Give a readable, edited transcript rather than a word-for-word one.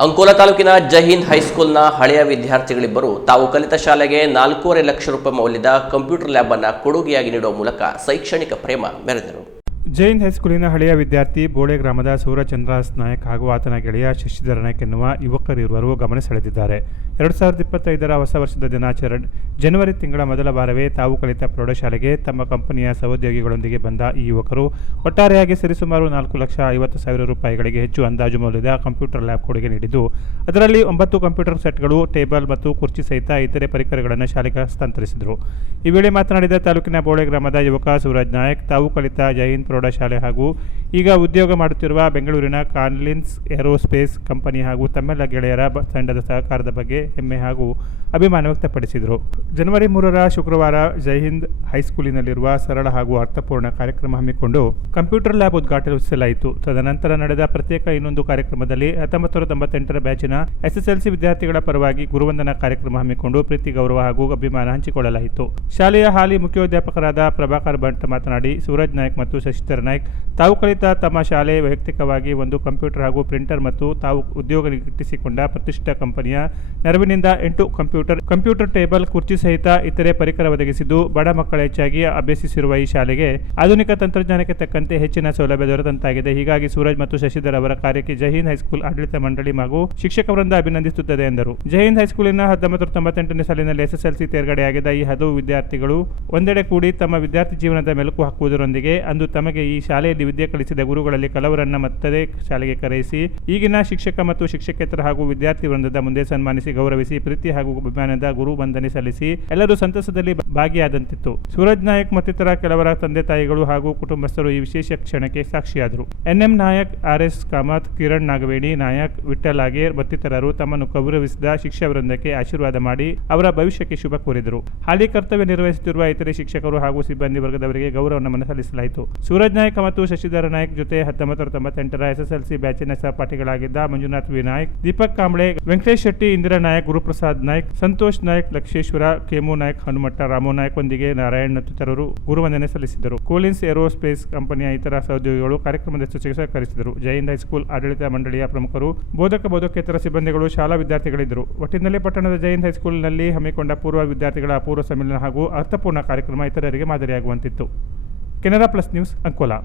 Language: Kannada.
ಅಂಕೋಲಾ ತಾಲೂಕಿನ ಜೈಹಿಂದ್ ಹೈಸ್ಕೂಲ್ನ ಹಳೆಯ ವಿದ್ಯಾರ್ಥಿಗಳಿಬ್ಬರು ತಾವು ಕಲಿತ ಶಾಲೆಗೆ 4.5 ಲಕ್ಷ ರೂಪಾಯಿ ಮೌಲ್ಯದ ಕಂಪ್ಯೂಟರ್ ಲ್ಯಾಬ್ ಅನ್ನು ಕೊಡುಗೆಯಾಗಿ ನೀಡುವ ಮೂಲಕ ಶೈಕ್ಷಣಿಕ ಪ್ರೇಮ ಮೆರೆದರು. ಜೈಹಿಂದ್ ಹೈಸ್ಕೂಲಿನ ಹಳೆಯ ವಿದ್ಯಾರ್ಥಿ ಬೋಳೆ ಗ್ರಾಮದ ಸೂರಚಂದ್ರ ನಾಯಕ್ ಹಾಗೂ ಆತನ ಗೆಳೆಯ ಶಶಿಧರ ನಾಯಕ್ ಎನ್ನುವ ಯುವಕರಿರುವರು ಗಮನ ಸೆಳೆದಿದ್ದಾರೆ. 2025ರ ಹೊಸ ವರ್ಷದ ದಿನಾಚರಣೆ ಜನವರಿ ತಿಂಗಳ ಮೊದಲ ವಾರವೇ ತಾವು ಕಲಿತ ಪ್ರೌಢಶಾಲೆಗೆ ತಮ್ಮ ಕಂಪನಿಯ ಸಹೋದ್ಯೋಗಿಗಳೊಂದಿಗೆ ಬಂದ ಈ ಯುವಕರು ಒಟ್ಟಾರೆಯಾಗಿ ಸರಿಸುಮಾರು 4,50,000 ರೂಪಾಯಿಗಳಿಗೆ ಹೆಚ್ಚು ಅಂದಾಜು ಮೌಲ್ಯದ ಕಂಪ್ಯೂಟರ್ ಲ್ಯಾಬ್ ಕೊಡುಗೆ ನೀಡಿದ್ದು, ಅದರಲ್ಲಿ 9 ಕಂಪ್ಯೂಟರ್ ಸೆಟ್ಗಳು, ಟೇಬಲ್ ಮತ್ತು ಕುರ್ಚಿ ಸಹಿತ ಇತರೆ ಪರಿಕರಗಳನ್ನು ಶಾಲೆಗೆ ಹಸ್ತಾಂತರಿಸಿದರು. ಈ ವೇಳೆ ಮಾತನಾಡಿದ ತಾಲೂಕಿನ ಬೋಳೆ ಗ್ರಾಮದ ಯುವಕ ಸೂರಜ್ ನಾಯಕ್, ತಾವು ಕಲಿತ ಜೈಹಿಂದ್ ಪ್ರೌಢಶಾಲೆ ಹಾಗೂ ಈಗ ಉದ್ಯೋಗ ಮಾಡುತ್ತಿರುವ ಬೆಂಗಳೂರಿನ ಕಾನ್ಲಿನ್ಸ್ ಏರೋಸ್ಪೇಸ್ ಕಂಪನಿ ಹಾಗೂ ತಮ್ಮೆಲ್ಲ ಗೆಳೆಯರ ತಂಡದ ಸಹಕಾರದ ಬಗ್ಗೆ ಹೆಮ್ಮೆ ಹಾಗೂ ಅಭಿಮಾನ ವ್ಯಕ್ತಪಡಿಸಿದರು. ಜನವರಿ 3ರ ಶುಕ್ರವಾರ ಜೈಹಿಂದ್ ಹೈಸ್ಕೂಲಿನಲ್ಲಿರುವ ಸರಳ ಹಾಗೂ ಅರ್ಥಪೂರ್ಣ ಕಾರ್ಯಕ್ರಮ ಹಮ್ಮಿಕೊಂಡು ಕಂಪ್ಯೂಟರ್ ಲ್ಯಾಬ್ ಉದ್ಘಾಟಿಸಲಾಯಿತು. ತದನಂತರ ನಡೆದ ಪ್ರತ್ಯೇಕ ಇನ್ನೊಂದು ಕಾರ್ಯಕ್ರಮದಲ್ಲಿ 1998ರ ಬ್ಯಾಚಿನ SSLC ವಿದ್ಯಾರ್ಥಿಗಳ ಪರವಾಗಿ ಗುರುವಂದನಾ ಕಾರ್ಯಕ್ರಮ ಹಮ್ಮಿಕೊಂಡು ಪ್ರೀತಿ ಗೌರವ ಹಾಗೂ ಅಭಿಮಾನ ಹಂಚಿಕೊಳ್ಳಲಾಯಿತು. ಶಾಲೆಯ ಹಾಲಿ ಮುಖ್ಯೋಧ್ಯಾಪಕರಾದ ಪ್ರಭಾಕರ್ ಭಟ್ ಮಾತನಾಡಿ, ಸೂರಜ್ ನಾಯಕ್ ಮತ್ತು ಶಶಿಧರ ನಾಯಕ್ ತಾವು ಕಲಿತ ತಮ್ಮ ಶಾಲೆ ವೈಯಕ್ತಿಕವಾಗಿ ಒಂದು ಕಂಪ್ಯೂಟರ್ ಹಾಗೂ ಪ್ರಿಂಟರ್ ಮತ್ತು ತಾವು ಉದ್ಯೋಗ ಗಿಟ್ಟಿಸಿಕೊಂಡ ಪ್ರತಿಷ್ಠಿತ ಕಂಪನಿಯ ನೆರವಿನಿಂದ 8 ಕಂಪ್ಯೂಟರ್ ಟೇಬಲ್, ಕುರ್ಚಿ ಸಹಿತ ಇತರೆ ಪರಿಕರ ಒದಗಿಸಿದ್ದು, ಬಡ ಮಕ್ಕಳು ಹೆಚ್ಚಾಗಿ ಅಭ್ಯಸಿಸಿರುವ ಈ ಶಾಲೆಗೆ ಆಧುನಿಕ ತಂತ್ರಜ್ಞಾನಕ್ಕೆ ತಕ್ಕಂತೆ ಹೆಚ್ಚಿನ ಸೌಲಭ್ಯ ದೊರೆತಂತಾಗಿದೆ. ಹೀಗಾಗಿ ಸೂರಜ್ ಮತ್ತು ಶಶಿಧರ್ ಅವರ ಕಾರ್ಯಕ್ಕೆ ಜೈಹಿಂದ್ ಹೈಸ್ಕೂಲ್ ಆಡಳಿತ ಮಂಡಳಿ ಹಾಗೂ ಶಿಕ್ಷಕ ವೃಂದ ಅಭಿನಂದಿಸುತ್ತದೆ ಎಂದರು. ಜೈಹಿಂದ್ ಹೈಸ್ಕೂಲಿನ 1998ನೇ ಸಾಲಿನಲ್ಲಿ SSLC ತೇರ್ಗಡೆಯಾಗಿದ್ದ ಈ ಹಲವು ವಿದ್ಯಾರ್ಥಿಗಳು ಒಂದೆಡೆ ಕೂಡಿ ತಮ್ಮ ವಿದ್ಯಾರ್ಥಿ ಜೀವನದ ಮೆಲುಕು ಹಾಕುವುದರೊಂದಿಗೆ ಅಂದು ತಮಗೆ ಈ ಶಾಲೆಯಲ್ಲಿ ವಿದ್ಯೆ ಕಲಿಸಿದ ಗುರುಗಳಲ್ಲಿ ಕೆಲವರನ್ನ ಮತ್ತೆ ಶಾಲೆಗೆ ಕರೆಯಿಸಿ ಈಗಿನ ಶಿಕ್ಷಕ ಮತ್ತು ಶಿಕ್ಷಕೇತರ ಹಾಗೂ ವಿದ್ಯಾರ್ಥಿ ವೃಂದದ ಮುಂದೆ ಸನ್ಮಾನಿಸಿ ಗೌರವಿಸಿ ಪ್ರೀತಿ ಹಾಗೂ ಅಭಿಮಾನದ ಗುರು ವಂದನೆ ಸಲ್ಲಿಸಿ ಎಲ್ಲರೂ ಸಂತಸದಲ್ಲಿ ಭಾಗಿಯಾದಂತಿತ್ತು. ಸೂರಜ್ ನಾಯಕ್ ಮತ್ತಿತರ ಕೆಲವರ ತಂದೆ ತಾಯಿಗಳು ಹಾಗೂ ಕುಟುಂಬಸ್ಥರು ಈ ವಿಶೇಷ ಕ್ಷಣಕ್ಕೆ ಸಾಕ್ಷಿಯಾದರು. NM ನಾಯಕ್, RS ಕಾಮತ್, ಕಿರಣ್ ನಾಗವೇಣಿ ನಾಯಕ್, ವಿಠ್ಠಲ್ ಆಗೇರ್ ಮತ್ತಿತರರು ತಮ್ಮನ್ನು ಗೌರವಿಸಿದ ಶಿಕ್ಷಕ ವೃಂದಕ್ಕೆ ಆಶೀರ್ವಾದ ಮಾಡಿ ಅವರ ಭವಿಷ್ಯಕ್ಕೆ ಶುಭ ಕೋರಿದರು. ಹಾಲಿ ಕರ್ತವ್ಯ ನಿರ್ವಹಿಸುತ್ತಿರುವ ಇತರೆ ಶಿಕ್ಷಕರು ಹಾಗೂ ಸಿಬ್ಬಂದಿ ವರ್ಗದವರಿಗೆ ಗೌರವ ನಮನ ಸಲ್ಲಿಸಲಾಯಿತು. ಸೂರಜ್ ನಾಯಕ್ ಮತ್ತು ಶಶಿಧರ ನಾಯಕ್ ಜೊತೆ 1998ರ SSLC ಬ್ಯಾಚಿನ ಸಹಪಾಠಿಗಳಾಗಿದ್ದ ಮಂಜುನಾಥ್ ವಿ ನಾಯಕ್, ದೀಪಕ್ ಕಾಂಬ್ಳೆ, ವೆಂಕಟೇಶ್ ಶೆಟ್ಟಿ, ಇಂದಿರಾ ನಾಯಕ್, ಗುರುಪ್ರಸಾದ್ ನಾಯಕ್, ಸಂತೋಷ್ ನಾಯಕ್, ಲಕ್ಷೇಶ್ವರ, ಕೇಮು ನಾಯಕ್, ಹನುಮಟ್ಟ, ರಾಮು ನಾಯಕ್ ಒಂದಿಗೆ ನಾರಾಯಣ್ ಮತ್ತಿತರರು ಗುರುವಂದನೆ ಸಲ್ಲಿಸಿದರು. ಕೋಲಿನ್ಸ್ ಏರೋಸ್ಪೇಸ್ ಕಂಪನಿಯ ಇತರ ಸಹೋದ್ಯೋಗಿಗಳು ಕಾರ್ಯಕ್ರಮದ ಯಶಸ್ಸಿಗೆ ಸಹಕರಿಸಿದರು. ಜೈಹಿಂದ್ ಹೈಸ್ಕೂಲ್ ಆಡಳಿತ ಮಂಡಳಿಯ ಪ್ರಮುಖರು, ಬೋಧಕೇತರ ಸಿಬ್ಬಂದಿಗಳು, ಶಾಲಾ ವಿದ್ಯಾರ್ಥಿಗಳಿದ್ದರು. ಒಟ್ಟಿನಲ್ಲಿ ಪಟ್ಟಣದ ಜೈಹಿಂದ್ ಹೈಸ್ಕೂಲ್ನಲ್ಲಿ ಹಮ್ಮಿಕೊಂಡ ಪೂರ್ವ ವಿದ್ಯಾರ್ಥಿಗಳ ಅಪೂರ್ವ ಸಮ್ಮೇಳನ ಹಾಗೂ ಅರ್ಥಪೂರ್ಣ ಕಾರ್ಯಕ್ರಮ ಇತರರಿಗೆ ಮಾದರಿಯಾಗುವಂತಿತ್ತು. Canara plus news, Ankola.